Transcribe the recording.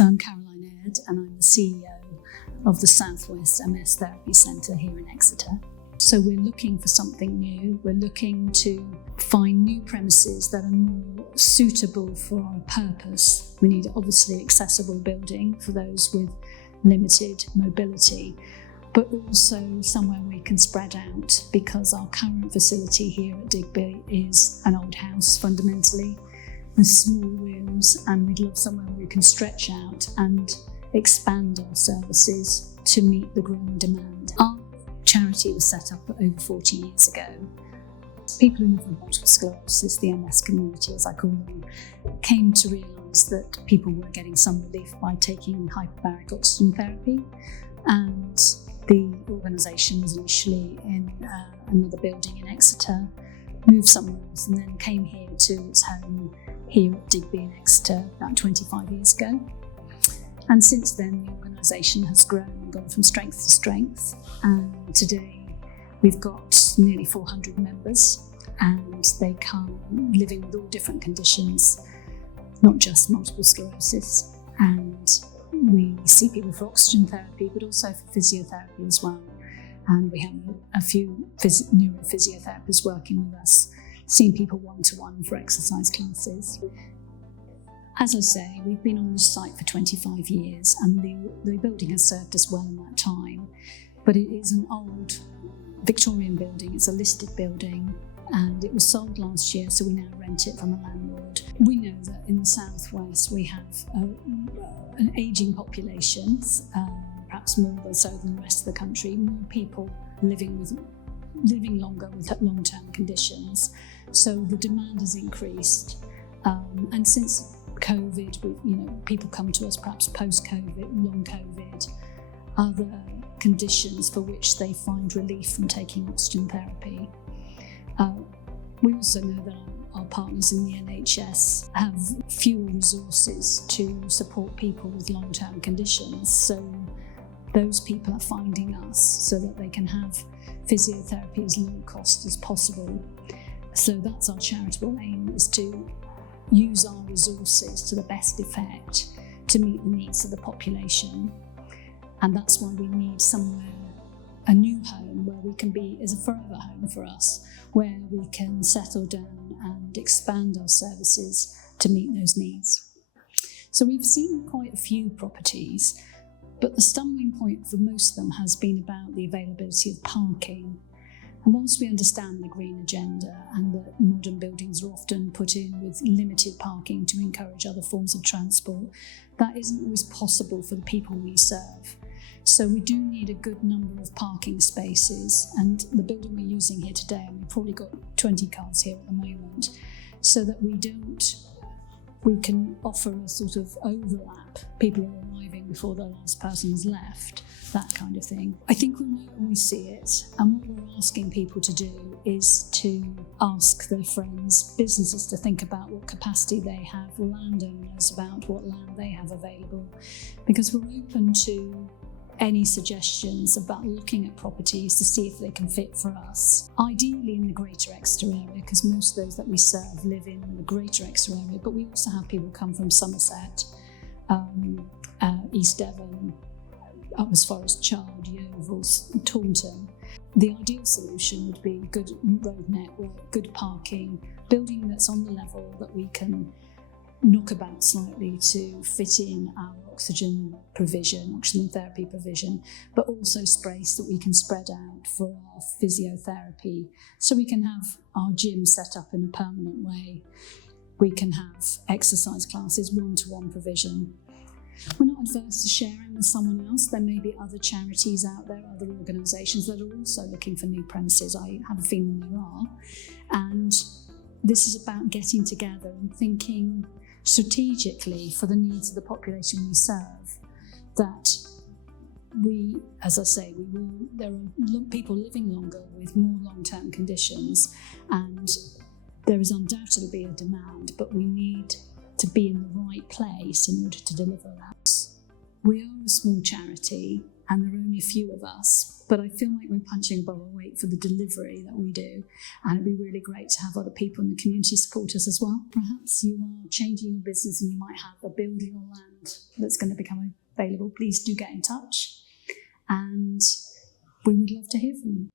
So I'm Caroline Aird and I'm the CEO of the Southwest MS Therapy Centre here in Exeter. So we're looking for something new. We're looking to find new premises that are more suitable for our purpose. We need obviously accessible building for those with limited mobility, but also somewhere we can spread out, because our current facility here at Digby is an old house fundamentally with small rooms, and we'd love somewhere we can stretch out and expand our services to meet the growing demand. Our charity was set up over 40 years ago. People who live with multiple sclerosis, the MS community as I call them, came to realise that people were getting some relief by taking hyperbaric oxygen therapy, and the organisation was initially in another building in Exeter, moved somewhere else, and then came here to its home here at Digby in Exeter about 25 years ago. And since then, the organisation has grown and gone from strength to strength. And today, we've got nearly 400 members, and they come living with all different conditions, not just multiple sclerosis. And we see people for oxygen therapy, but also for physiotherapy as well. And we have a few neuro-physiotherapists working with us, seeing people one-to-one for exercise classes. As I say, we've been on this site for 25 years, and the building has served us well in that time. But it is an old Victorian building. It's a listed building, and it was sold last year, so we now rent it from a landlord. We know that in the southwest we have an ageing population, perhaps more so than the rest of the country, more people living longer with long-term conditions. So the demand has increased, and since COVID, people come to us perhaps post-COVID, long COVID, other conditions for which they find relief from taking oxygen therapy. We also know that our partners in the NHS have fewer resources to support people with long-term conditions, so those people are finding us so that they can have physiotherapy as low cost as possible. So that's our charitable aim, is to use our resources to the best effect to meet the needs of the population. And that's why we need somewhere, a new home where we can be as a forever home for us, where we can settle down and expand our services to meet those needs. So we've seen quite a few properties, but the stumbling point for most of them has been about the availability of parking. And whilst we understand the green agenda and that modern buildings are often put in with limited parking to encourage other forms of transport, that isn't always possible for the people we serve. So we do need a good number of parking spaces, and the building we're using here today, and we've probably got 20 cars here at the moment, so that we can offer a sort of overlap. People are arriving before the last person's left, that kind of thing. I think we'll know when we see it, and what we're asking people to do is to ask their friends, businesses to think about what capacity they have, landowners about what land they have available, because we're open to any suggestions about looking at properties to see if they can fit for us. Ideally in the Greater Exeter area, because most of those that we serve live in the Greater Exeter area, but we also have people come from Somerset, East Devon, up as far as Chard, Yeovil, Taunton. The ideal solution would be good road network, good parking, building that's on the level that we can knock about slightly to fit in our oxygen therapy provision, but also space that we can spread out for our physiotherapy. So we can have our gym set up in a permanent way. We can have exercise classes, one-to-one provision. We're not adverse to sharing with someone else. There may be other charities out there, other organisations that are also looking for new premises. I have a feeling there are. And this is about getting together and thinking strategically for the needs of the population we serve, that as I say, there are people living longer with more long-term conditions, and there is undoubtedly be a demand, but we need to be in the right place in order to deliver that. We are a small charity, and there are only a few of us, but I feel like we're punching above our weight for the delivery that we do, and it'd be really great to have other people in the community support us as well. Perhaps you are changing your business and you might have a building or land that's going to become available, please do get in touch. And we would love to hear from you.